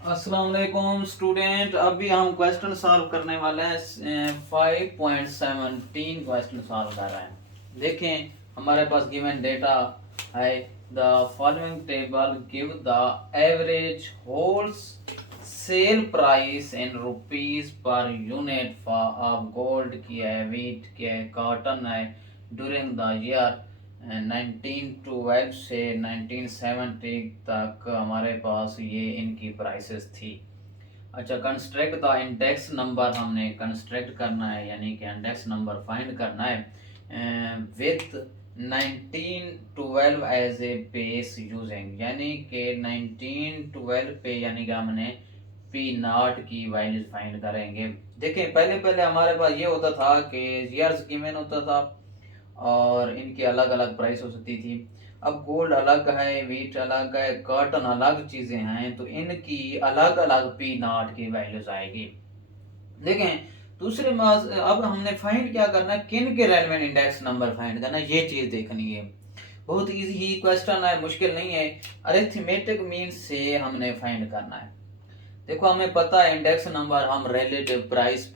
अस्सलाम वालेकुम स्टूडेंट। अभी हम क्वेश्चन सॉल्व करने वाले हैं 5.17 क्वेश्चन सॉल्व कर रहे हैं। देखें हमारे पास गिवन डेटा है। The following table give the average wholesale price in rupees per unit of gold की है, व्हीट की है, कॉटन है ड्यूरिंग द ईयर 1912 से 1970 तक हमारे पास ये इनकी प्राइसेस थी। अच्छा, कंस्ट्रक्ट द इंडेक्स नंबर हमने कंस्ट्रक्ट करना है, यानी कि इंडेक्स नंबर फाइंड करना है with 1912 as a base using, यानी कि 1912 पे यानी कि हमने पी नॉट की वैल्यूज फाइंड करेंगे। देखें पहले पहले हमारे पास ये होता था कि ईयर्स गिवन होता था और इनकी अलग अलग प्राइस हो सकती थी। अब गोल्ड अलग है, वीट अलग है, कॉटन अलग चीजें हैं, तो इनकी अलग अलग पी नॉट की वैल्यूज आएगी। देखें दूसरे मास अब हमने फाइंड क्या करना है, किन के रेलेवेंट इंडेक्स नंबर फाइंड करना है, ये चीज देखनी है। बहुत इजी ही क्वेश्चन है, मुश्किल नहीं है। अरिथमेटिक मीन से हमने फाइंड करना है। देखो हमें पता है इंडेक्स नंबर हम रिलेटिव प्राइस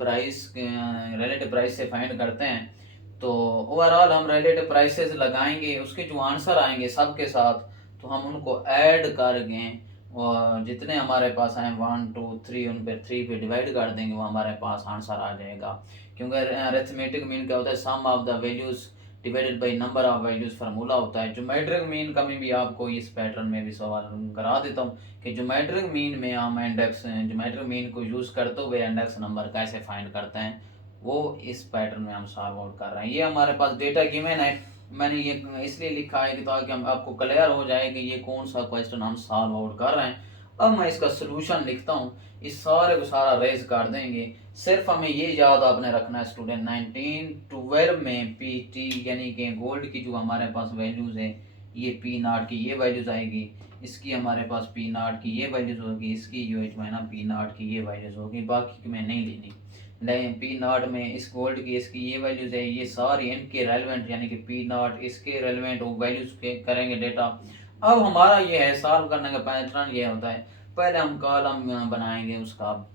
से फाइंड करते हैं। तो ओवरऑल हम रिलेटिव प्राइसेस लगाएंगे, उसके जो आंसर आएंगे सबके साथ तो हम उनको ऐड करके और जितने हमारे पास आए 1 2 3 उन पे 3 पे डिवाइड कर देंगे, वो हमारे पास आंसर आ जाएगा। क्योंकि अरिथमेटिक मीन क्या होता है, sum of the values divided by number of values formula होता है। ज्योमेट्रिक मीन का मैं भी आपको इस पैटर्न में भी सवाल करा देता हूँ कि ज्योमेट्रिक मीन में हम ज्योमेट्रिक मीन को यूज करते हुए इंडेक्स नंबर कैसे फाइंड करते हैं, वो इस पैटर्न में हम सॉल्व आउट कर रहे हैं। ये हमारे पास डेटा गिवन है, मैंने ये इसलिए लिखा है कि ताकि हम आपको क्लियर हो जाए कि ये कौन सा क्वेश्चन हम सॉल्व आउट कर रहे हैं। अब मैं इसका सोल्यूशन लिखता हूँ, इस सारे को सारा रेज कर देंगे। सिर्फ हमें ये याद आपने रखना है स्टूडेंट, 1912 में पी टी यानी कि गोल्ड की जो हमारे पास वैल्यूज है, ये पी नॉट की ये वैल्यूज आएगी, इसकी हमारे पास पी नॉट की ये वैल्यूज होगी, इसकी जो है ना पी नॉट की ये वैल्यूज होगी, बाकी की मैं नहीं लेनी। पी नॉट में इस गोल्ड की इसकी ये वैल्यूज है, ये सारी इनके रेलिवेंट यानी कि पी नॉट इसके रेलिवेंट वैल्यूज के करेंगे डेटा। अब हमारा ये है सॉल्व करने का पैटर्न ये होता है, पहले हम कॉलम बनाएंगे उसका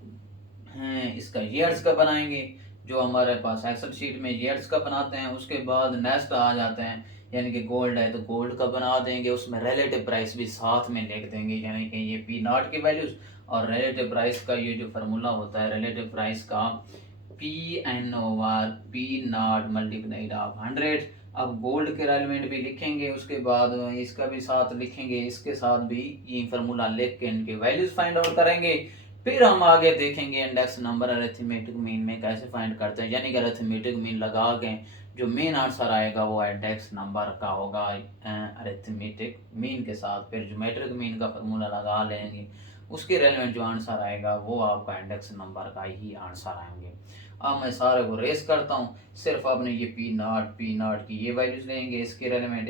इसका ईयर्स का बनाएंगे, जो हमारे पास एक्सेल शीट में ईयर्स का बनाते हैं। उसके बाद नेक्स्ट आ जाते हैं, यानी कि गोल्ड है तो गोल्ड का बना देंगे, उसमें रिलेटिव प्राइस भी साथ में लिख देंगे, यानी कि ये पी नॉट की वैल्यूज और रिलेटिव प्राइस का ये जो फार्मूला होता है रिलेटिव प्राइस का p n over p naught multiplied of 100। अब गोल्ड के रेलिवेंट भी लिखेंगे, उसके बाद इसका भी साथ लिखेंगे, इसके साथ भी ये फार्मूला लिख के इनके वैल्यूज फाइंड आउट करेंगे। फिर हम आगे देखेंगे इंडेक्स नंबर अरिथमेटिक मीन में कैसे फाइंड करते हैं, यानी कि अरिथमेटिक मीन लगा के जो मेन आंसर आएगा वो इंडेक्स नंबर का होगा अरिथमेटिक मीन के साथ। फिर ज्योमेट्रिक मीन का फार्मूला लगा लेंगे, उसके रेलेवेंट जो आंसर आएगा वो आपका इंडेक्स नंबर का ही आंसर आएंगे। अब मैं सारे को रेस करता हूँ, सिर्फ आपने ये पी नॉट की ये वैल्यूज लेंगे, इसके रेलेवेंट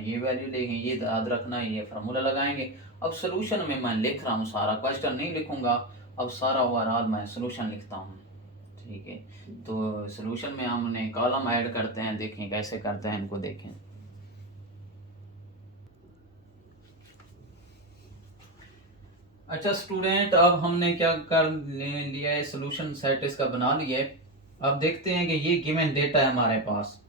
ये वैल्यू लेंगे, ये याद रखना है, ये फार्मूला लगाएंगे। अब सोल्यूशन में मैं लिख रहा हूँ, सारा क्वेश्चन नहीं लिखूंगा, अब सारा ओवरऑल मैं सोल्यूशन लिखता हूँ। ठीक है, तो सोल्यूशन में हमने कॉलम ऐड करते हैं, देखें कैसे करते हैं इनको देखें। अच्छा स्टूडेंट, अब हमने क्या कर लिया है, सोल्यूशन सेट इसका बना लिया है। अब देखते हैं कि ये गिवन डेटा है हमारे पास।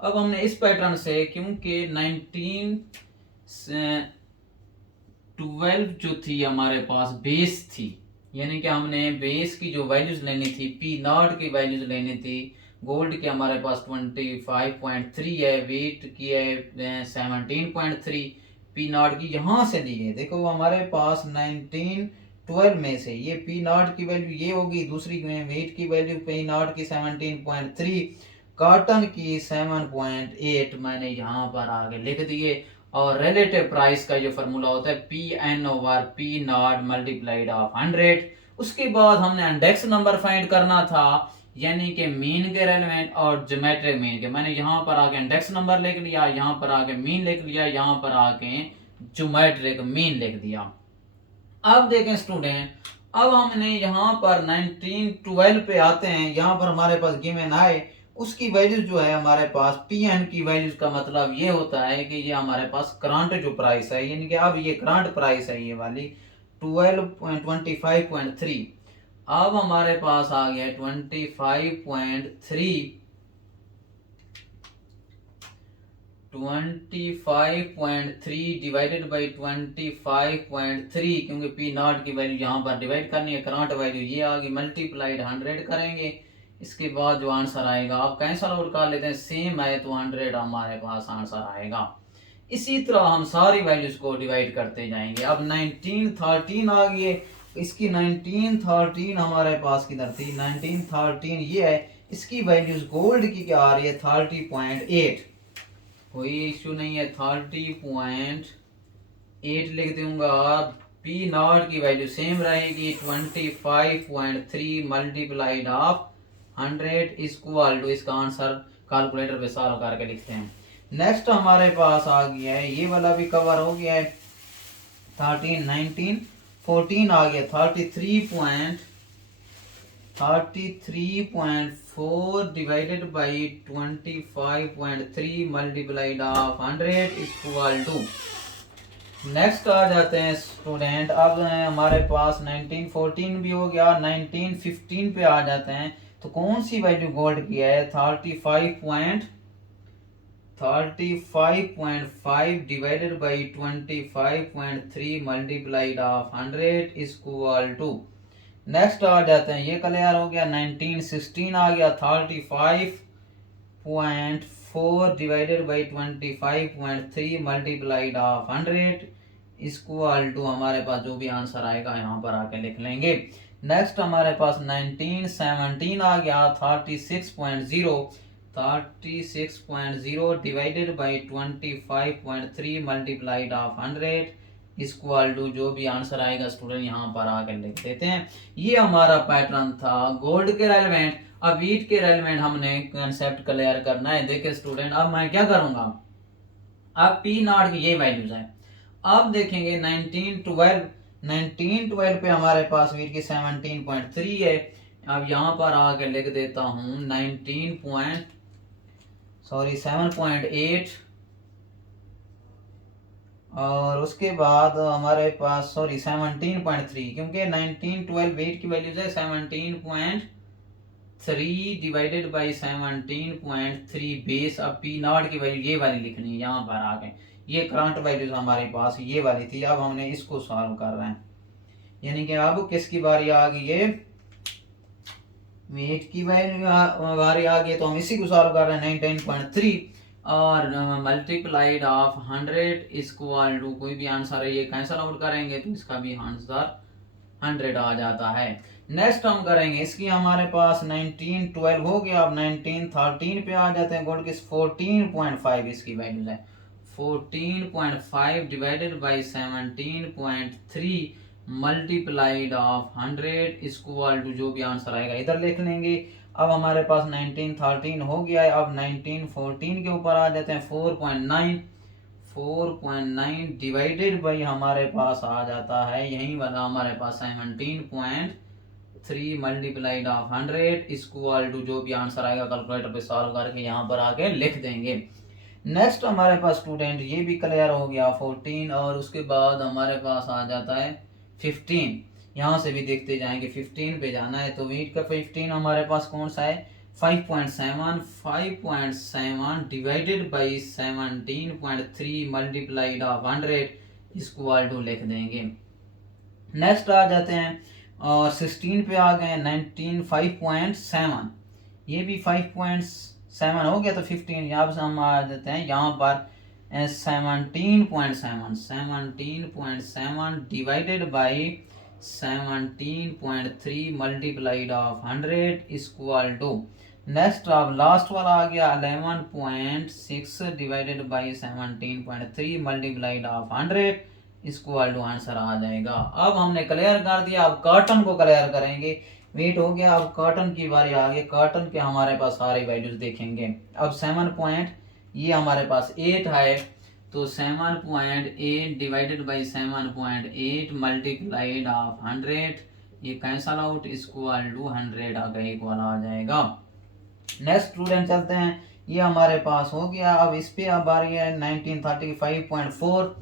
अब हमने इस पैटर्न से, क्योंकि 1912 जो थी हमारे पास बेस थी, यानी कि हमने बेस की जो वैल्यूज लेनी थी, पी नॉट की वैल्यूज लेनी थी। गोल्ड की हमारे पास 25.3 है, वेट की है 17.3, पी नॉट की यहाँ से ली है। देखो हमारे पास 1912 में से ये पी नॉट की वैल्यू ये होगी, दूसरी वेट की वैल्यू पी नॉट की 17.3, कॉटन की 7.8 मैंने यहाँ पर आगे लिख दिए। और रिलेटिव प्राइस का जो फॉर्मूला होता है p n over p naught multiplied of 100। उसके बाद हमने इंडेक्स नंबर फाइंड करना था, यानी कि मीन के रेलेवेंट और ज्योमेट्रिक मीन के। मैंने यहाँ पर आके इंडेक्स नंबर लिख लिया, यहाँ पर आके मीन लिख लिया, यहाँ पर आके ज्योमेट्रिक मीन लिख दिया। अब देखें स्टूडेंट, अब हमने यहाँ पर 1912 पे आते हैं, यहाँ पर हमारे पास गिवन आए, उसकी वैल्यूज जो है हमारे पास पी एन की वैल्यूज का मतलब ये होता है कि ये हमारे पास करंट जो प्राइस है, यानी कि अब ये करंट प्राइस है ये वाली 25.3। अब हमारे पास आ गया 25.3, 25.3 डिवाइडेड बाई 25.3, क्योंकि पी नॉट की वैल्यू यहाँ पर डिवाइड करनी है, करंट वैल्यू ये आ गई, मल्टीप्लाइड 100 करेंगे। इसके बाद जो आंसर आएगा, आप कैंसल आउट कर लेते हैं, सेम है तो 100 हमारे पास आंसर आएगा। इसी तरह हम सारी वैल्यूज को डिवाइड करते जाएंगे। अब 1913 आ गई है, इसकी 1913 हमारे पास किधर थी, 1913 ये है, इसकी वैल्यूज गोल्ड की क्या आ रही है, 30.8, कोई इश्यू नहीं है, 30.8 लिख दूंगा। पी नॉट की वैल्यू सेम रहेगी, 25.3 मल्टीप्लाइड ऑफ 100 इक्वल टू, इसका आंसर कैलकुलेटर पे सॉल्व करके लिखते हैं। नेक्स्ट हमारे पास आ गया है, ये वाला भी कवर हो गया है, 13 19 14 आ गया, 33.4 divided by 25.3 multiplied of 100 equal to. Next आ जाते हैं स्टूडेंट, अब हमारे पास 1914 भी हो गया, 1915 पे आ जाते हैं। तो कौन सी वैल्यू गोल्ड की है, 35.5 divided by 25.3 multiplied of 100 equal to. Next आ जाते हैं, ये क्लियर हो गया। 1916 आ गया, 35.4 divided by 25.3 multiplied of 100 equal to, हमारे पास जो भी आंसर आएगा यहाँ पर आके लिख लेंगे। नेक्स्ट हमारे पास 1917 आ गया, 36.0 divided by 25.3 multiplied of 100 equal to, जो भी आंसर आएगा स्टूडेंट यहाँ पर आकर लिख देते हैं। ये हमारा पैटर्न था गोल्ड के रेलेवेंट। अब वीट के रेलेवेंट हमने कंसेप्ट क्लियर करना है। देखिए स्टूडेंट, अब मैं क्या करूंगा, अब पी नॉट की ये वैल्यूज है। अब देखेंगे 1912 पे हमारे पास वीट की 17.3 है। अब यहाँ पर आके लिख देता हूँ 7.8, और उसके बाद हमारे पास 17.3, क्योंकि 1912 वेट की वैल्यूज है 17.3 डिवाइडेड बाई 17.3 बेस। अब पी नॉट की वैल्यू ये वाली लिखनी है यहाँ पर आके, ये करंट वैल्यूज हमारे पास ये वाली थी। अब हमने इसको सॉल्व कर रहे हैं, यानी कि अब किसकी बारी आ गई है, वेट की बारी आ गई, तो हम इसी को सॉल्व कर रहे हैं। 19.3 और मल्टीप्लाइड ऑफ 100 इक्वल टू, कोई भी आंसर है ये कैंसल आउट करेंगे तो इसका भी आंसर 100 आ जाता है। नेक्स्ट हम करेंगे, इसकी हमारे पास 1912 हो गया। अब 1913 पे आ जाते हैं। गोल्ड की 14.5 इसकी वैल्यूज है, 14.5 divided by 17.3 multiplied of 100 equal to, जो भी आंसर आएगा इधर लिख लेंगे। अब हमारे पास 1913 हो गया है। अब 1914 के ऊपर आ जाते हैं। 4.9 डिवाइडेड बाई हमारे पास आ जाता है, यही वाला हमारे पास 17.3 मल्टीप्लाइड ऑफ 100 इक्वल टू, जो भी आंसर आएगा कैलकुलेटर पे सॉल्व करके यहाँ पर आके लिख देंगे। नेक्स्ट हमारे पास स्टूडेंट, ये भी क्लियर हो गया 14, और उसके बाद हमारे पास आ जाता है 15। यहाँ से भी देखते जाएंगे, 15 पे जाना है। तो वीट का 15 हमारे पास कौन सा है, 5.7 divided by 17.3 multiplied of 100 equal to लिख देंगे। नेक्स्ट आ जाते हैं और 16 पे आ गए 5.7, ये भी 5.7 हो गया। तो 15 यहाँ से हम आ जाते हैं यहाँ पर 17.7 divided by 17.3 multiplied of 100 equal to. Next अब लास्ट वाला आ गया 11.6 divided by 17.3 multiplied of 100 equal to, answer आ जाएगा। अब हमने क्लियर कर दिया। अब कॉटन को क्लियर करेंगे। वेट हो गया, अब कॉटन की बारी आ गई। कॉटन के हमारे पास सारे वैल्यूज देखेंगे। अब 7 पॉइंट ये हमारे पास 8 है, तो 7.8 डिवाइडेड बाई 7.8 मल्टीप्लाइड ऑफ 100, ये कैंसल आउट इक्वल टू 100 आकर इक्वल आ जाएगा। नेक्स्ट स्टूडेंट चलते हैं, ये हमारे पास हो गया। अब इस पे अब आ रही है 1935.4,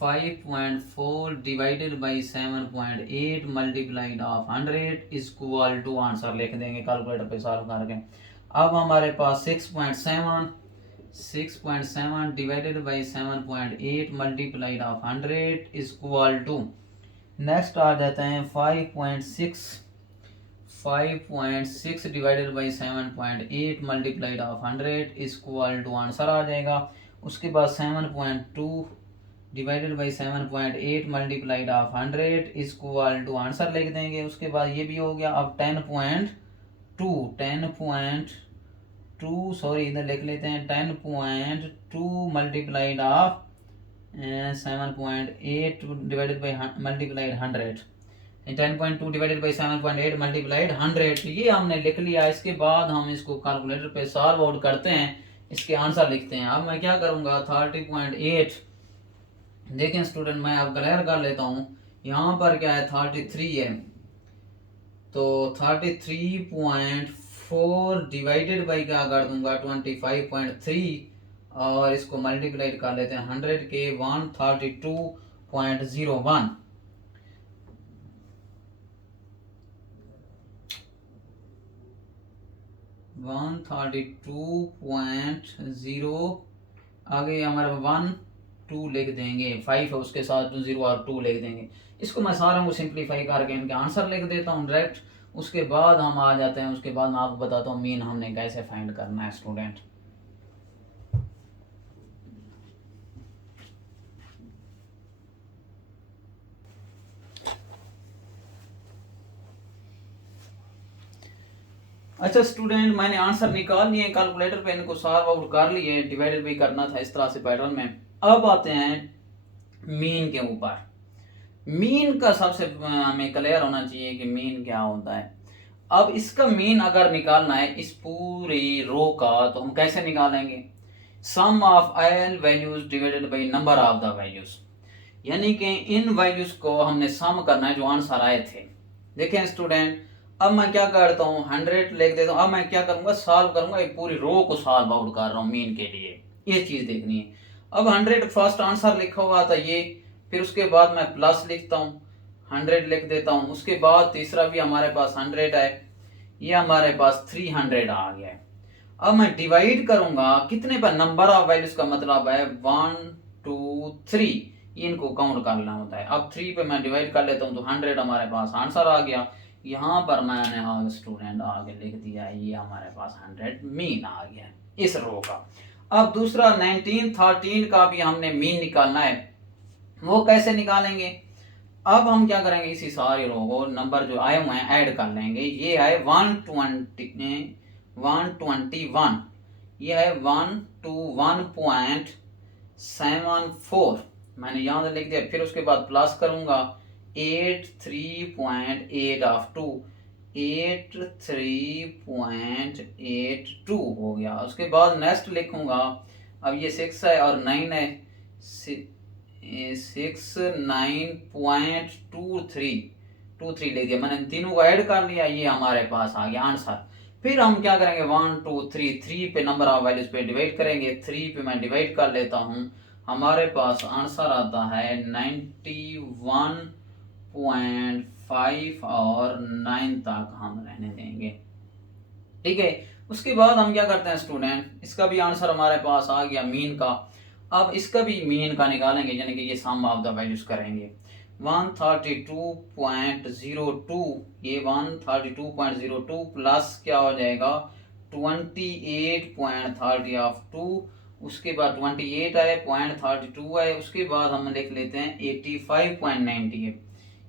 5.4 divided by 7.8 multiplied of 100 is equal to, answer लिख देंगे कैलकुलेटर पे सॉल्व करके। अब हमारे पास 6.7 divided by 7.8 multiplied of 100 is equal to, next आ जाते हैं 5.6 divided by 7.8 multiplied of 100 is equal to, answer आ जाएगा। उसके बाद 7.2 divided by 7.8 multiplied of 100 is equal to, answer लिख देंगे। उसके बाद ये भी हो गया। अब 10.2 सॉरी इधर लिख लेते हैं 10.2 multiplied of 7.8 divided by multiplied 100, 10.2 divided by 7.8 multiplied 100, ये हमने लिख लिया। इसके बाद हम इसको कैलकुलेटर पे सॉल्व आउट करते हैं, इसके आंसर लिखते हैं। अब मैं क्या करूंगा 30.8, देखें स्टूडेंट मैं अब क्लियर कर लेता हूँ। यहाँ पर क्या है 33 है, तो 33.4 डिवाइडेड बाई क्या कर दूंगा 25.3 और इसको मल्टीप्लाइड कर लेते हैं 100 के 132.01, आगे हमारे 1 2 लिख देंगे, 5 है उसके साथ 0 और 2 लिख देंगे। इसको मैं सारा को सिंप्लीफाई करके इनके आंसर लिख देता हूँ डायरेक्ट। उसके बाद हम आ जाते हैं, उसके बाद मैं आपको बताता हूँ मीन हमने कैसे फाइंड करना है स्टूडेंट। अच्छा स्टूडेंट, मैंने आंसर निकाल लिए कैलकुलेटर पे, इनको सॉल्व आउट कर लिए, डिवाइडेड भी करना था इस तरह से पैटर्न में। अब आते हैं मीन के ऊपर। मीन का सबसे हमें क्लियर होना चाहिए कि मीन क्या होता है। अब इसका मीन अगर निकालना है इस पूरी रो का, तो हम कैसे निकालेंगे, sum of all values divided by number of the values, यानी कि इन वैल्यूज को हमने सम करना है जो आंसर आए थे। देखें स्टूडेंट, अब मैं क्या करता हूँ 100 लिख देता हूँ। अब मैं क्या करूंगा सॉल्व करूंगा, एक पूरी रो को सॉल्व आउट कर रहा हूँ मीन के लिए, ये चीज देखनी है। अब 100 फर्स्ट आंसर लिखा हुआ था ये, फिर उसके बाद मैं प्लस लिखता हूँ 100 लिख देता हूँ। उसके बाद तीसरा भी हमारे पास 100 है, ये हमारे पास 300 आ गया है। अब मैं डिवाइड करूंगा कितने पर, नंबर ऑफ वैल्यूज का मतलब है 1 2 3, इनको काउंट करना होता है। अब 3 पे मैं डिवाइड कर लेता हूँ तो 100 हमारे पास आंसर आ गया। यहाँ पर मैंने आगे स्टूडेंट आगे लिख दिया, ये हमारे पास 100 मीन आ गया इस रो का। अब दूसरा 19 13 का भी हमने मीन निकालना है, वो कैसे निकालेंगे। अब हम क्या करेंगे, इसी सारी रो को नंबर जो आए हुए हैं ऐड कर लेंगे। ये है 121, ये है 121.74, मैंने यहाँ से लिख दिया। फिर उसके बाद प्लस करूंगा 83.8 ऑफ 2, 83.82 हो गया। उसके बाद नेक्स्ट लिखूंगा, अब ये 6 है और 9 है, 69.23 लिख दिया मैंने, तीनों को ऐड कर लिया, ये हमारे पास आ गया आंसर। फिर हम क्या करेंगे 1 2 3 पे नंबर ऑफ वैल्यूज पे डिवाइड करेंगे। 3 पे मैं डिवाइड कर लेता हूँ, हमारे पास आंसर आता है 91.5 और 9 तक हम रहने देंगे, ठीक है। उसके बाद हम क्या करते हैं स्टूडेंट, इसका भी आंसर हमारे पास आ गया मीन का। अब इसका भी मीन का निकालेंगे, यानी कि ये सम ऑफ द वैल्यूज करेंगे। 132.02, ये 132.02 प्लस क्या हो जाएगा 28.30 ऑफ 2, उसके बाद 28 है 0.32 है, उसके बाद हम लिख लेते हैं 85.90 है,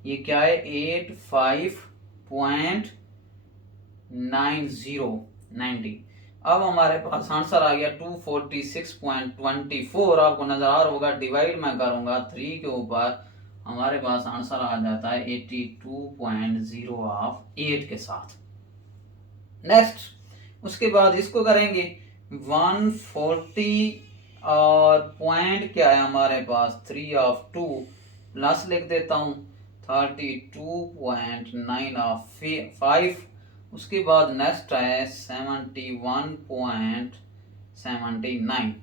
ये क्या है 85.90। अब हमारे पास आंसर आ गया 246.24, आपको नजर आ रहा होगा। डिवाइड मैं करूंगा 3 के ऊपर, हमारे पास आंसर आ जाता है 82.0 ऑफ 8 के साथ। नेक्स्ट उसके बाद इसको करेंगे 140 और पॉइंट क्या है हमारे पास 3 ऑफ 2, प्लस लिख देता हूँ 32.9 ऑफ 5, उसके बाद नेक्स्ट है 71.79,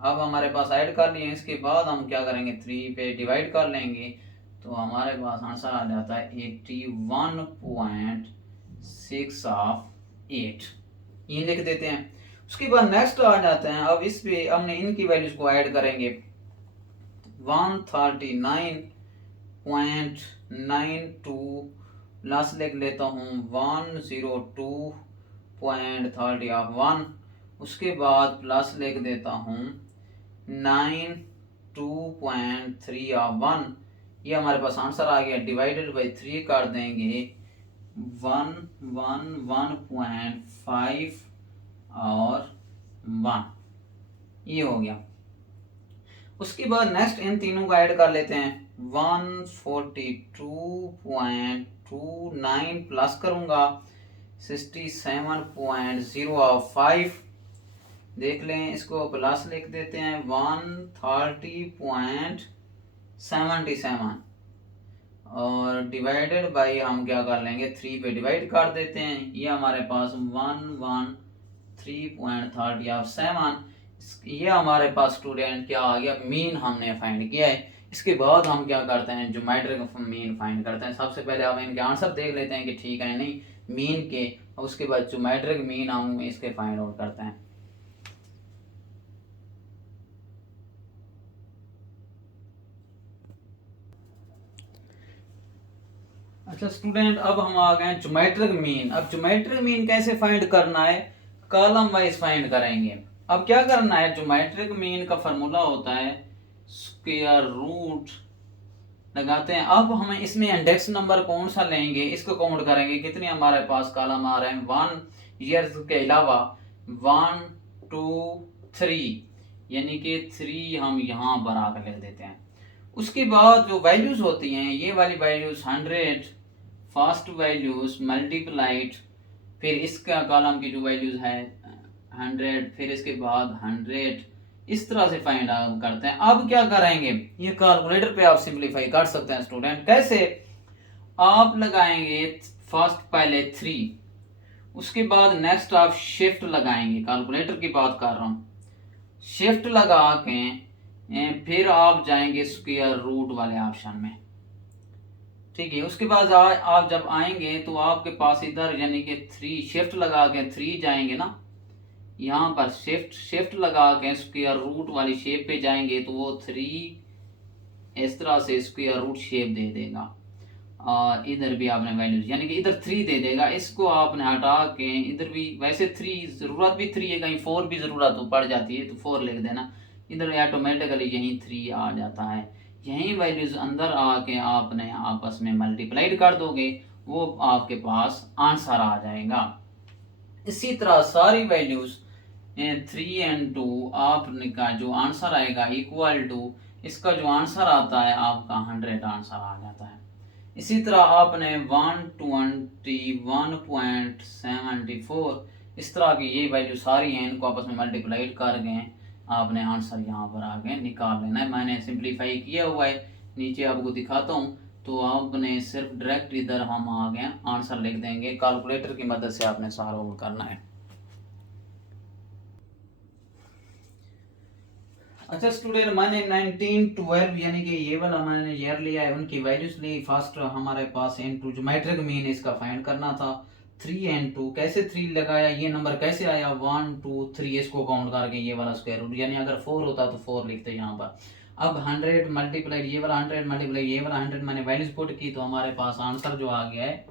अब हमारे पास ऐड कर लिए, इसके बाद हम क्या करेंगे 3 पे डिवाइड कर लेंगे, तो हमारे पास आंसर आ जाता है 81.6 ऑफ 8, ये लिख देते हैं। उसके बाद नेक्स्ट आ जाते हैं, अब इस पे हमने इनकी वैल्यूज को ऐड करेंगे। 139.92 प्लस लिख लेता हूँ 102.30 ऑफ 1, उसके बाद प्लस लिख देता हूँ 92.3 ऑफ 1, ये हमारे पास आंसर आ गया। डिवाइडेड बाई 3 कर देंगे 111.5 और 1, ये हो गया। उसके बाद नेक्स्ट इन तीनों को ऐड कर लेते हैं। 142.29 प्लस करूंगा 67.05, देख लें, इसको प्लस लिख देते हैं 130.77 और डिवाइडेड बाई हम क्या कर लेंगे 3 पे डिवाइड कर देते हैं, ये हमारे पास 113.37, ये हमारे पास स्टूडेंट क्या आ गया, मीन हमने फाइंड किया है। इसके बाद हम क्या करते हैं ज्योमेट्रिक मीन फाइंड करते हैं। सबसे पहले हम इनके आंसर देख लेते हैं कि ठीक है नहीं मीन के, उसके बाद ज्योमेट्रिक मीन हम इसके फाइंड आउट करते हैं। अच्छा स्टूडेंट, अब हम आ गए ज्योमेट्रिक मीन। अब ज्योमेट्रिक मीन कैसे फाइंड करना है, कॉलम वाइज फाइंड करेंगे। अब क्या करना है, ज्योमेट्रिक मीन का फार्मूला होता है स्क्वायर रूट लगाते हैं। अब हम इसमें इंडेक्स नंबर कौन सा लेंगे, इसको काउंट करेंगे कितने हमारे पास कॉलम आ रहे हैं 1 ईयर्स के अलावा 1 2 3, यानी कि 3 हम यहाँ पर आकर लिख देते हैं। उसके बाद जो वैल्यूज होती हैं, ये वाली वैल्यूज 100 फर्स्ट वैल्यूज मल्टीप्लाइड, फिर इसका कॉलम की जो वैल्यूज है 100, फिर इसके बाद 100, इस तरह से फाइंड आउट करते हैं। अब क्या करेंगे, ये कैलकुलेटर पे आप सिंपलीफाई कर सकते हैं स्टूडेंट। कैसे, आप लगाएंगे फर्स्ट पहले 3, उसके बाद नेक्स्ट आप शिफ्ट लगाएंगे, कैलकुलेटर की बात कर रहा हूं, शिफ्ट लगा के फिर आप जाएंगे स्क्वायर रूट वाले ऑप्शन में, ठीक है। उसके बाद आप जब आएंगे तो आपके पास इधर यानी कि 3 शिफ्ट लगा के 3 जाएंगे ना, यहाँ पर शिफ्ट लगा के स्क्वायर रूट वाली शेप पे जाएंगे तो वो 3 इस तरह से स्क्वायर रूट शेप दे देगा, और इधर भी आपने वैल्यूज यानी कि इधर 3 दे देगा। इसको आपने हटा के इधर भी, वैसे 3 जरूरत भी 3 है, कहीं 4 भी जरूरत हो पड़ जाती है तो 4 लिख देना, इधर ऑटोमेटिकली यहीं 3 आ जाता है। यहीं वैल्यूज अंदर आके आपने आपस में मल्टीप्लाइड कर दोगे, वो आपके पास आंसर आ जाएगा। इसी तरह सारी वैल्यूज 3 एंड 2 आपका जो आंसर आएगा इक्वल टू, इसका जो आंसर आता है आपका 100 आंसर आ जाता है। इसी तरह आपने 121.74 इस तरह की ये वैल्यू सारी हैं, इनको आपस में मल्टीप्लाइड कर गए, आपने आंसर यहाँ पर आगे निकाल लेना है। मैंने सिंप्लीफाई किया हुआ है, नीचे आपको दिखाता हूँ, तो आपने सिर्फ डायरेक्ट इधर हम आ गए आंसर लिख देंगे, कैलकुलेटर की मदद से आपने सॉल्व आउट करना है। अच्छा स्टूडेंट, मैंने 1912 यानी कि ये वाला मैंने ईयर लिया है, उनकी वैल्यूज ली। फर्स्ट हमारे पास इनटू ज्योमेट्रिक मीन इसका फाइंड करना था। 3 एंड 2 कैसे 3 लगाया, ये नंबर कैसे आया 1 2 3, इसको काउंट करके ये वाला स्क्वायर रूट, यानी अगर 4 होता तो 4 लिखते यहाँ पर। अब 100 मल्टीप्लाइड ये वाला 100 मल्टीप्लाइड ये वाला 100, मैंने वैल्यूज पुट की तो हमारे पास आंसर जो आ गया है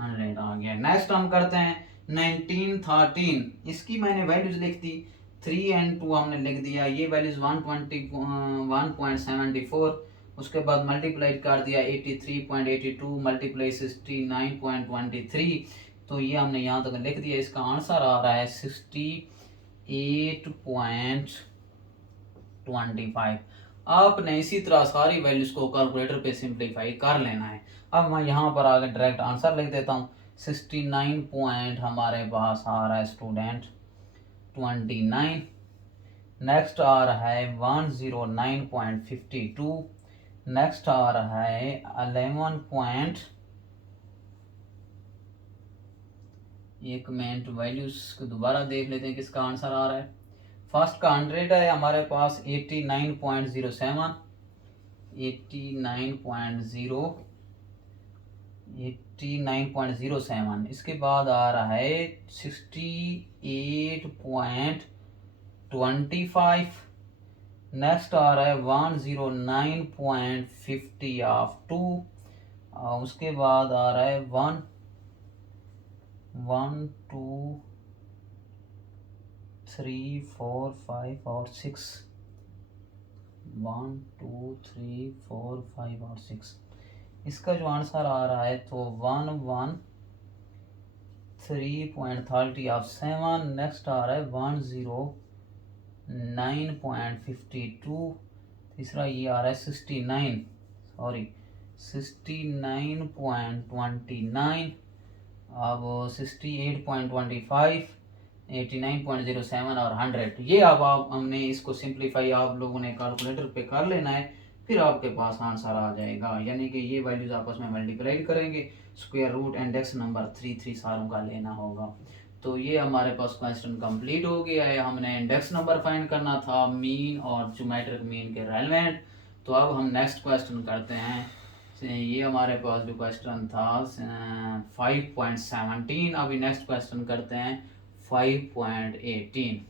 100 आ गया। नेक्स्ट हम करते हैं 1913, इसकी मैंने वैल्यूज लिख दी, 3 एंड 2 हमने लिख दिया, ये वैल्यूज 121.74, उसके बाद मल्टीप्लाई कर दिया 83.82 मल्टीप्लाई 69.23, तो ये हमने यहाँ तक लिख दिया। इसका आंसर आ रहा है 68.25। आपने इसी तरह सारी वैल्यूज को कैलकुलेटर पे सिंप्लीफाई कर लेना है। अब मैं यहाँ पर आगे डायरेक्ट आंसर लिख देता हूँ। 69 पॉइंट हमारे पास आ रहा है स्टूडेंट 29। नेक्स्ट आ रहा है 109.52। नेक्स्ट आ रहा है 11 पॉइंट, एक मिनट वैल्यूज को दोबारा देख लेते हैं किसका आंसर आ रहा है। फर्स्ट का 100 है हमारे पास 89.07, 89.07। इसके बाद आ रहा है 68.25। नेक्स्ट आ रहा है 109.50 ऑफ 2। उसके बाद आ रहा है 1 2 3 4 5 और 6, 1 2 3 4 5 और 6। इसका जो आंसर आ रहा है तो 113.30 ऑफ 7। नेक्स्ट आ रहा है 109.52। तीसरा ये आ रहा है 69.29। अब 68.25, 89.07 और 100। ये अब आप हमने इसको सिंप्लीफाई आप लोगों ने कैलकुलेटर पे कर लेना है, फिर आपके पास आंसर आ जाएगा। यानी कि ये वैल्यूज आपस में मल्टीप्लाई करेंगे, स्क्वायर रूट इंडेक्स नंबर 3 सारों का लेना होगा। तो ये हमारे पास क्वेश्चन कंप्लीट हो गया है। हमने इंडेक्स नंबर फाइंड करना था, मीन और ज्योमेट्रिक मीन के रेलेवेंट। तो अब हम नेक्स्ट क्वेश्चन करते हैं। ये हमारे पास जो क्वेश्चन था 5.17। अभी नेक्स्ट क्वेश्चन करते हैं 5.18।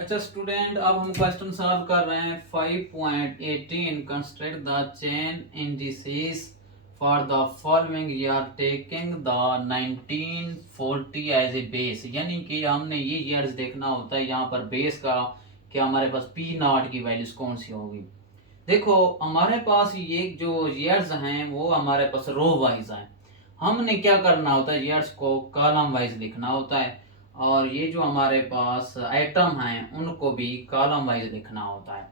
अच्छा स्टूडेंट, अब हम क्वेश्चन सॉल्व कर रहे हैं 5.18। Construct the chain indices for the following year taking the 1940 as a base. यानी कि हमने ये ईयर्स देखना होता है यहाँ पर बेस का, कि हमारे पास P0 की वैल्यूज कौन सी होगी। देखो हमारे पास ये जो ईयर्स हैं वो हमारे पास रो वाइज हैं। हमने क्या करना होता है, ईयर्स को कॉलम वाइज लिखना होता है, और ये जो हमारे पास आइटम हैं उनको भी कॉलम वाइज लिखना होता है।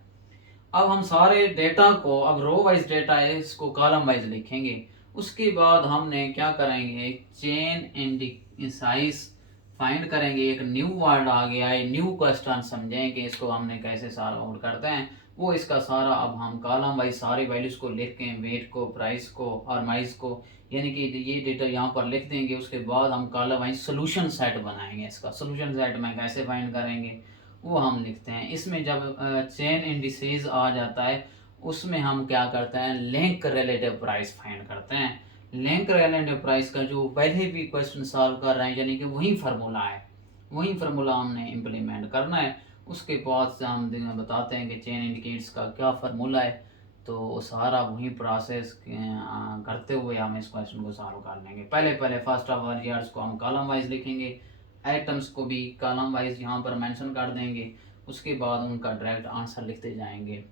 अब हम सारे डेटा को, अब रो वाइज डेटा है इसको कॉलम वाइज लिखेंगे। उसके बाद हमने क्या करेंगे, चेन इंडिसाइज फाइंड करेंगे। एक न्यू वर्ड आ गया है, न्यू क्वेश्चन समझेंगे इसको हमने कैसे सॉल्व आउट करते हैं वो इसका सारा। अब हम कॉलम वाइज सारे वैल्यूज को लिख के, वेट को, प्राइस को और माइज को, यानी कि ये डेटा यहाँ पर लिख देंगे। उसके बाद हम कॉलम वाइज सोल्यूशन सेट बनाएंगे। इसका सोल्यूशन सेट में कैसे फाइंड करेंगे वो हम लिखते हैं। इसमें जब चेन इंडिसेस आ जाता है उसमें हम क्या करते हैं, लिंक रिलेटिव प्राइस फाइंड करते हैं। लिंक रिलेटिव प्राइस का जो पहले भी क्वेश्चन सॉल्व कर रहे हैं, यानी कि वही फार्मूला है, वही फार्मूला हमने इम्प्लीमेंट करना है। उसके बाद से हम बताते हैं कि चेन इंडिकेट्स का क्या फार्मूला है। तो सारा वही प्रोसेस करते हुए हम इस क्वेश्चन को सॉल्व कर लेंगे। पहले फर्स्ट ऑफ ऑल ईयर्स को हम कॉलम वाइज लिखेंगे, आइटम्स को भी कॉलम वाइज यहाँ पर मेंशन कर देंगे। उसके बाद उनका डायरेक्ट आंसर लिखते जाएंगे।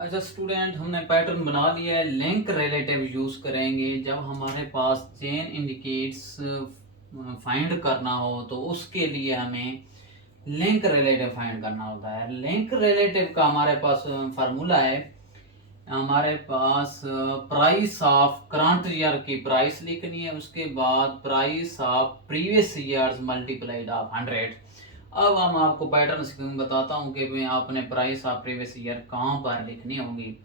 अच्छा स्टूडेंट, हमने पैटर्न बना लिया है। लिंक रिलेटिव यूज करेंगे जब हमारे पास चेन इंडिकेट्स फाइंड करना हो, तो उसके लिए हमें लिंक रिलेटिव फाइंड करना होता है। लिंक रिलेटिव का हमारे पास फार्मूला है, हमारे पास प्राइस ऑफ करंट ईयर की प्राइस लिखनी है, उसके बाद price of previous years multiplied of 100। अब हम आपको पैटर्न बताता हूँ कि भाई आपने प्राइस ऑफ प्रीवियस ईयर कहाँ पर लिखनी होगी।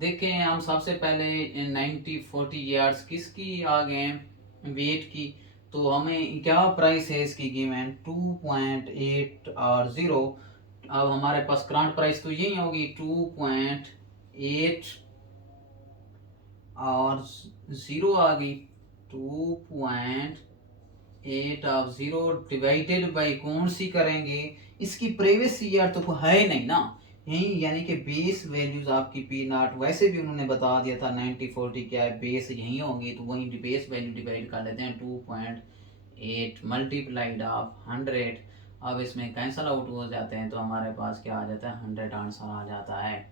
देखें, हम सबसे पहले 9040 ईयर्स किसकी आ गए, वेट की। तो हमें क्या प्राइस है इसकी गिवन 2.8 और 0। अब हमारे पास करंट प्राइस तो यही होगी 2.8 और 0 आ गई 2.8 ऑफ 0 डिवाइडेड बाई कौन सी करेंगे, इसकी प्रीवियस ईयर तो है नहीं ना यही, यानी कि बेस वैल्यूज आपकी P0 वैसे भी उन्होंने बता दिया था 9040 क्या है, बेस यही होगी। तो वही बेस वैल्यू डिवाइड कर लेते हैं 2.8 मल्टीप्लाइड ऑफ 100। अब इसमें कैंसल आउट हो जाते हैं तो हमारे पास क्या आ जाता है, 100 आंसर आ जाता है।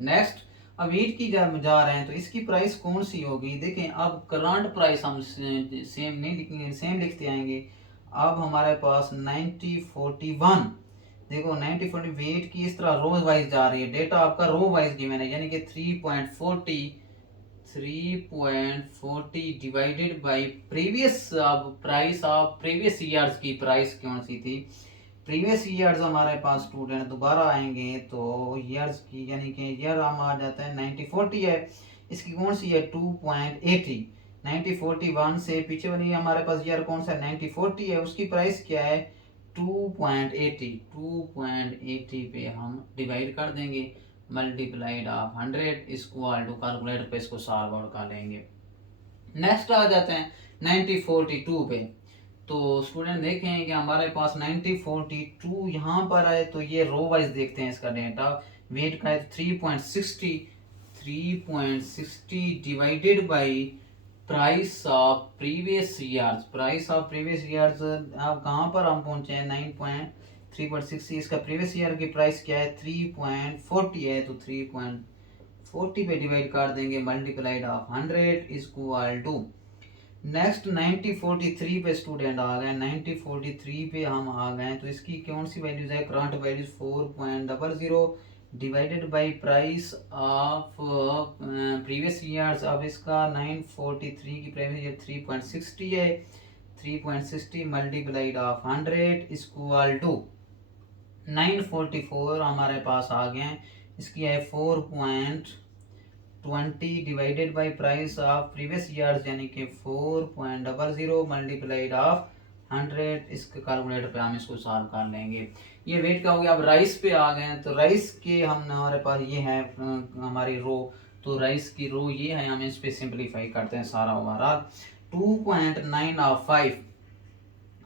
नेक्स्ट, अब ईट की जब जा रहे हैं तो इसकी प्राइस कौन सी होगी। देखें, अब करंट प्राइस हम सेम नहीं लिखेंगे, सेम लिखते आएंगे। अब हमारे पास 9041, देखो 9040 वेट की इस तरह रो वाइज जा रही है, डेटा आपका रो वाइज गिवन है, यानी कि 3.40 डिवाइडेड बाई प्रीवियस। अब प्राइस ऑफ प्रीवियस ईयर्स की प्राइस कौन सी थी, प्रीवियस ईयर्स हमारे पास स्टूडेंट दोबारा आएंगे तो ईयर्स की यानी कि ईयर हम आ जाते हैं 9040 है, इसकी कौन सी है 2.80। 9041 से पीछे वाली हमारे पास ईयर कौन सा है 9040 है, उसकी प्राइस क्या है 2.80। 2.80 पे हम डिवाइड कर देंगे मल्टीप्लाइड ऑफ 100 इसको कैलकुलेटर पे इसको सॉल्व आउट कर लेंगे। नेक्स्ट आ जाते हैं 9042 पे। तो स्टूडेंट देखें कि हमारे पास 9042 यहाँ पर है, तो ये रो वाइज देखते हैं इसका डेटा। वेट का है 3.60, 3.60 divided by price of previous years. Price of previous years अब कहाँ पर हम पहुंचे हैं 3.60, इसका प्रीवियस ईयर की प्राइस क्या है 3.40 है, तो 3.40 पे डिवाइड कर देंगे multiplied of 100 equal to. Next 9043 पे स्टूडेंट आ गए। 9043 पे हम आ गए तो इसकी कौन सी वैल्यूज है current values 4.00 divided by price of previous years. अब इसका 943 की प्रीवियस ईयर 3.60 है, 3.60 मल्टीप्लाइड ऑफ 100 इक्वल टू 944 हमारे पास आ गए। इसकी है 4.20 divided by price of previous years यानी कि 4.00 मल्टीप्लाइड ऑफ 100। इसके कैलकुलेटर पे हम इसको सॉल्व कर लेंगे। ये वेट का हो गया। अब राइस पे आ गए हैं तो राइस के हम हमारे पास ये है हमारी रो, तो राइस की रो ये है, हम इस पे सिंपलीफाई करते हैं सारा ओवरऑल। 2.9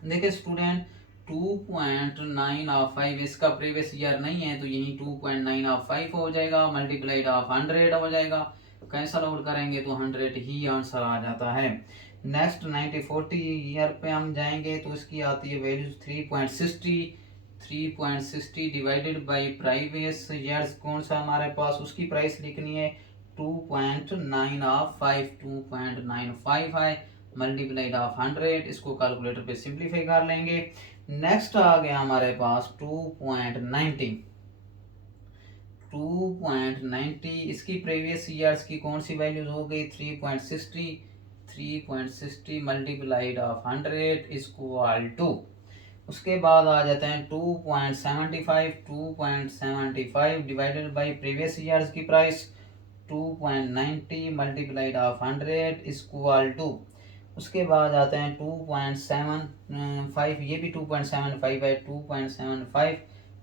देखिए स्टूडेंट 2.9 इसका प्रीवियस ईयर नहीं है तो यही 2.9 हो जाएगा मल्टीप्लाइड ऑफ 100 हो जाएगा। कैंसल आउट करेंगे तो 100 ही आंसर आ जाता है। नेक्स्ट 9040 ईयर पे हम जाएंगे तो इसकी आती है values 3.60, 3.60 divided by previous years कौन सा हमारे पास, उसकी प्राइस लिखनी है 2.95, 2.95 है मल्टीप्लाइड ऑफ 100। इसको कैलकुलेटर पे सिंपलीफाई कर लेंगे। नेक्स्ट आ गया हमारे पास 2.90, 2.90 इसकी प्रीवियस ईयर्स की कौन सी वैल्यूज हो गई 3.60, 3.60 मल्टीप्लाइड ऑफ 100 इक्वल टू। उसके बाद आ जाते हैं 2.75, 2.75 डिवाइडेड बाय प्रीवियस ईयर्स की price 2.90 multiplied of 100 equal to. उसके बाद आते हैं 2.75, ये भी 2.75 है, 2.75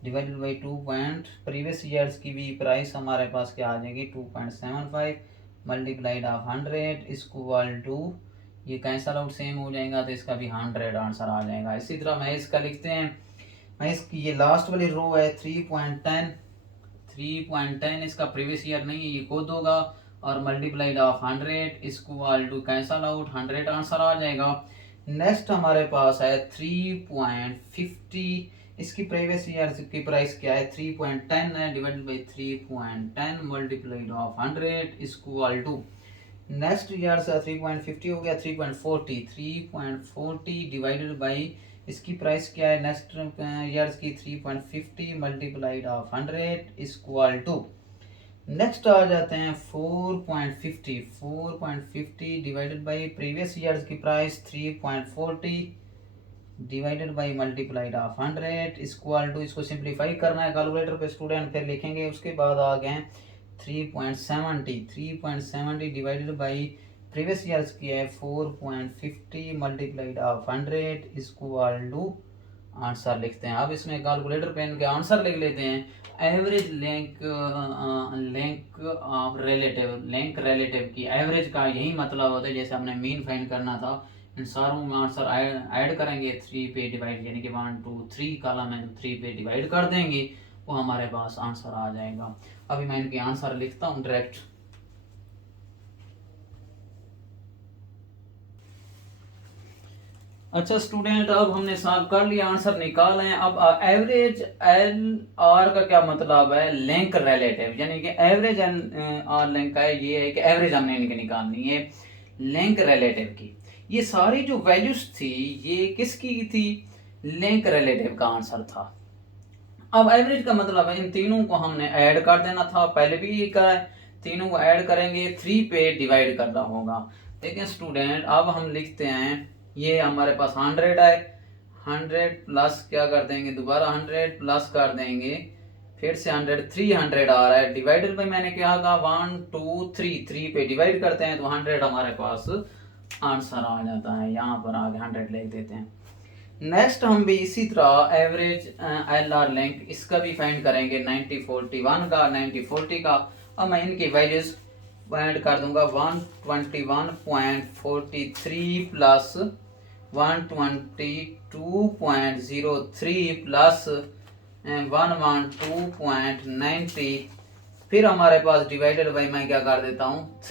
डिवाइडेड बाई प्रीवियस ईयर्स की भी प्राइस हमारे पास क्या आ जाएगी 2.75 मल्टीप्लाइड ऑफ 100 इक्वल टू। ये कैंसल आउट सेम हो जाएगा तो इसका भी 100 आंसर आ जाएगा। इसी तरह मैं इसका लिखते हैं, मैं इसकी ये लास्ट वाली रो है 3.10, 3.10 इसका प्रीवियस ईयर नहीं है, ये खुद होगा और multiplied of 100 equal to cancel out 100 answer आ जाएगा। नेक्स्ट हमारे पास है 3.50, इसकी प्रीवियस ईयर की प्राइस क्या है 3.10 है divided by 3.10 multiplied of 100 equal to. Next year से 3.50 हो गया 3.40, 3.40 डिवाइडेड बाई इसकी प्राइस क्या है नेक्स्ट ईयर्स की 3.50 multiplied of 100 equal to. Next आ जाते हैं 4.50, 4.50 डिवाइडेड बाई प्रीवियस ईयर्स की price 3.40 divided by multiplied of 100 equal to. इसको सिंप्लीफाई करना है कैलकुलेटर पे स्टूडेंट, फिर लिखेंगे। उसके बाद आ गए 3.70, 3.70 डिवाइडेड बाई प्रीवियस ईयर्स की है 4.50 multiplied of 100 equal to answer लिखते हैं। अब इसमें कैलकुलेटर पे इनके आंसर लिख लेते हैं। Average length of relative, length relative की एवरेज का यही मतलब होता है, जैसे हमने मीन फाइंड करना था, इन सारों में आंसर ऐड करेंगे 3 पे डिवाइड, यानी कि 1 2 3 कॉलम है तो 3 पे डिवाइड कर देंगे, वो हमारे पास आंसर आ जाएगा। अभी मैं इनके आंसर लिखता हूँ डायरेक्ट। अच्छा स्टूडेंट, अब हमने सॉल्व कर लिया, आंसर निकाले हैं। अब एवरेज एल आर का क्या मतलब है, लिंक रिलेटिव, यानी कि एवरेज आर लिंक का ये है कि एवरेज हमने इनके निकालनी है लिंक रिलेटिव की। ये सारी जो वैल्यूज थी ये किसकी थी, लिंक रिलेटिव का आंसर था। अब एवरेज का मतलब है इन तीनों को हमने ऐड कर देना था, पहले भी ये करा है, तीनों को ऐड करेंगे 3 पे डिवाइड करना होगा। देखिए स्टूडेंट, अब हम लिखते हैं ये हमारे पास 100 है, 100 प्लस क्या कर देंगे, दोबारा 100 प्लस कर देंगे, फिर से 100, 300 आ रहा है, डिवाइडेड बाई मैंने क्या कहा 1 2 3, 3 पे डिवाइड करते हैं तो 100 हमारे पास आंसर आ जाता है। यहाँ पर आगे 100 लिख देते हैं। नेक्स्ट हम भी इसी तरह एवरेज एल आर लेंथ इसका भी फाइंड करेंगे, 9041 का 9040 का। अब मैं इनकी वैल्यूज ऐड कर दूंगा, 121.43 प्लस 122.03 प्लस 112.90, फिर हमारे पास डिवाइडेड बाई मैं क्या कर देता हूँ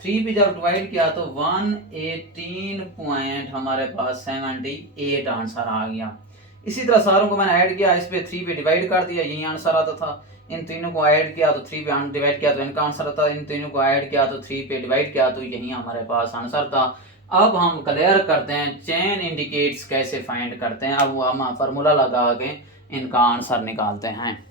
3 भी जब डिवाइड किया तो 118 पॉइंट हमारे पास 78 आंसर आ गया। इसी तरह सारों को मैंने ऐड किया, इस पे 3 पे डिवाइड कर दिया, यही आंसर आता था। इन तीनों को ऐड किया तो 3 पे डिवाइड किया तो इनका आंसर आता, इन तीनों को ऐड किया तो 3 पे डिवाइड किया तो यही हमारे पास आंसर था। अब हम क्लियर करते हैं चेन इंडिकेट्स कैसे फाइंड करते हैं। अब हम फार्मूला लगा के इनका आंसर निकालते हैं।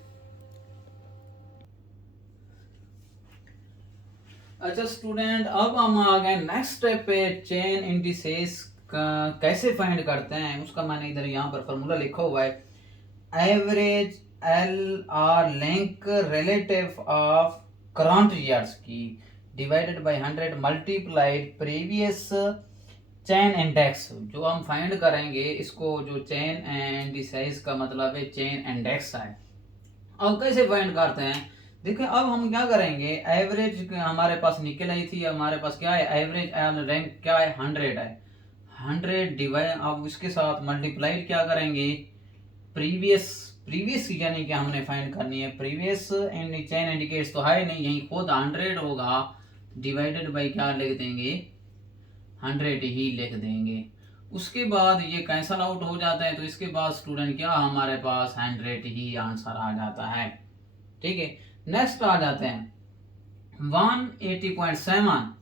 अच्छा स्टूडेंट, अब हम आ गए नेक्स्ट स्टेप पे, चेन इंडिसेस कैसे फाइंड करते हैं उसका मैंने इधर यहाँ पर फार्मूला लिखा हुआ है। Average L R link relative of current years की divided by 100 multiplied previous chain index. जो हम फाइंड करेंगे इसको, जो चेन इंडिसेस का मतलब है चेन इंडेक्स है। अब कैसे फाइंड करते हैं, देखिए अब हम क्या करेंगे, एवरेज हमारे पास निकल आई थी, हमारे पास क्या है एवरेज रैंक क्या है 100 है, 100 डिवाइड, अब उसके साथ मल्टीप्लाइड क्या करेंगे प्रीवियस, प्रीवियस यानी कि हमने फाइंड करनी है प्रीवियस चेन इंडिकेट्स तो है नहीं, यही खुद 100 होगा, डिवाइडेड बाई क्या लिख देंगे 100 ही लिख देंगे। उसके बाद ये कैंसल आउट हो जाता है तो इसके बाद स्टूडेंट क्या हमारे पास 100 ही आंसर आ जाता है। ठीक है, नेक्स्ट आ जाते हैं 180.7।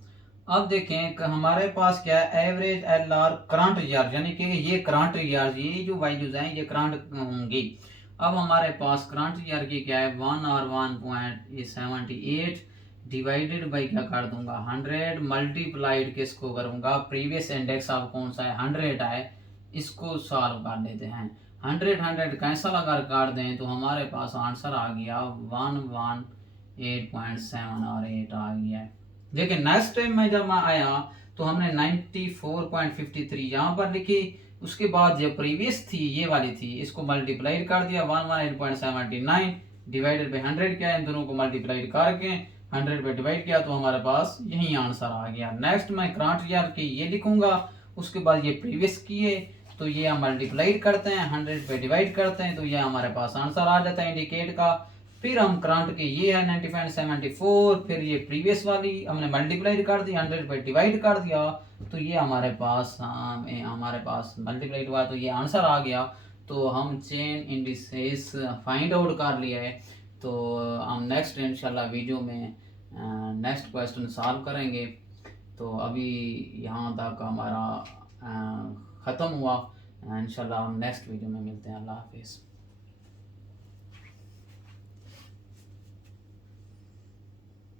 अब देखें कि हमारे पास क्या है average L are current year, यानी कि ये करंट ईयर, ये जो वैल्यूज हैं ये करंट होंगी। अब हमारे पास करंट ईयर की क्या है 1 और 1.78 डिवाइडेड बाई क्या कर दूंगा 100 मल्टीप्लाइड किसको करूंगा प्रीवियस इंडेक्स अब कौन सा है 100 है, इसको सॉल्व कर लेते हैं। 100 कैंसल अगर कर दें तो हमारे पास आंसर आ गया 118.7 और 8 आ गया है। लेकिन नेक्स्ट टाइम में जब मैं आया तो हमने 94.53 यहाँ पर लिखी, उसके बाद जो प्रीवियस थी ये वाली थी इसको मल्टीप्लाइड कर दिया 118.79 डिवाइडेड बाई 100 किया, इन दोनों को मल्टीप्लाइड करके 100 पे डिवाइड किया तो हमारे पास यही आंसर आ गया। नेक्स्ट मैं करंट ईयर की ये लिखूंगा, उसके बाद ये प्रीवियस किए तो ये हम मल्टीप्लाइड करते हैं 100 पे डिवाइड करते हैं तो ये हमारे पास आंसर आ जाता है इंडिकेट का। फिर हम करंट के ये है 95.74, फिर ये प्रीवियस वाली हमने मल्टीप्लाइड कर दी 100 पे डिवाइड कर दिया तो ये हमारे पास मल्टीप्लाइड हुआ तो ये आंसर आ गया। तो हम चेन इंडिसेस फाइंड आउट कर लिया है। तो हम नेक्स्ट इंशाल्लाह वीडियो में नेक्स्ट क्वेश्चन सॉल्व करेंगे। तो अभी यहाँ तक हमारा ख़त्म हुआ, इंशाल्लाह हम नेक्स्ट वीडियो में मिलते हैं। अल्लाह हाफिज़।